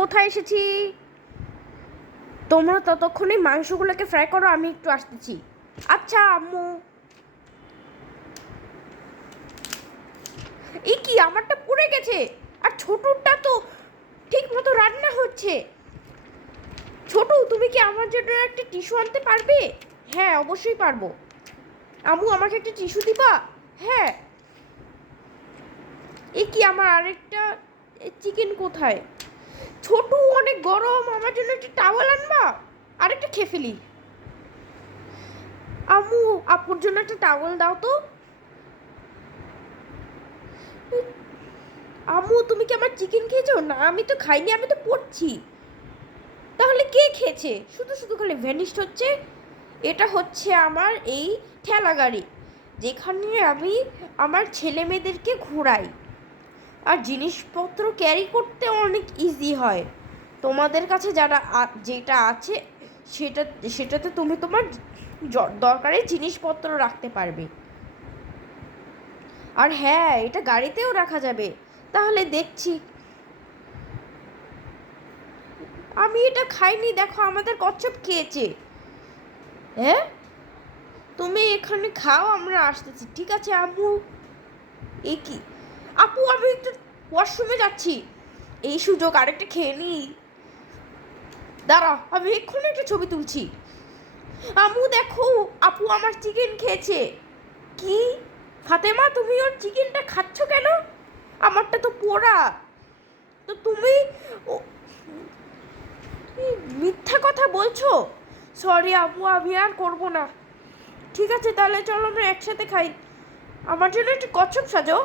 কোথায় এসেছি? তোমরা ততক্ষণে মাংসগুলোকে ফ্রাই করো, আমি একটু আসতেছি। আচ্ছা আম্মু। এই কি, আমারটা পুড়ে গেছে, আর ছোটুরটা তো ঠিক মতো রান্না হচ্ছে। ছোটু, তুমি কি আমার জন্য একটা টিস্যু আনতে পারবে? হ্যাঁ, অবশ্যই পারবো। আম্মু, আমাকে একটা টিস্যু দিবা? হ্যাঁ। এই কি, আমার আরেকটা চিকেন কোথায়? ছোটু, অনেক গরম, আমার জন্য একটা টাওয়াল আনবা? আরেকটা খেয়ে ফেলি। আম্মু, আপুর জন্য একটা টাওয়াল দাও তো। আম্মু, তুমি কি আমার চিকেন খেয়েছো? না, আমি তো খাইনি, আমি তো পড়ছি। তাহলে কে খেয়েছে? শুধু শুধু খালি ভ্যানিশড হচ্ছে। এটা হচ্ছে আমার এই ঠেলা গাড়ি, যেখানে আমি আমার ছেলে মেয়েদেরকে ঘোরাই, আর জিনিসপত্র ক্যারি করতে অনেক ইজি হয়। তোমাদের কাছে যারা যেটা আছে সেটাতে তুমি তোমার দরকারি জিনিসপত্র রাখতে পারবে। আর হ্যাঁ, এটা গাড়িতেও রাখা যাবে। তাহলে দেখছি। আমি এটা খাইনি, দেখো আমাদের কচ্ছপ খেয়েছে। হ্যাঁ, তুমি এখানে খাও, আমরা আসতেছি। ঠিক আছে আম্মু। এ কি, আপু, আমি একটু ওয়াশরুমে যাচ্ছি, এই সুযোগ আরেকটা খেয়ে নিই। দাঁড়াও, আমি এক্ষুনি একটা ছবি তুলছি। আম্মু দেখো, আপু আমার চিকেন খেয়েছে। কি ফাতেমা, তুমি ওর চিকেনটা খাচ্ছ কেন? আমারটা তো পোড়া। তো তুমি মিথ্যা কথা বলছো। সরি আপু, আমি আর করবো না। ঠিক আছে, তাহলে চলো আমরা একসাথে খাই। আমার জন্য একটু কচ্ছপ সাজো।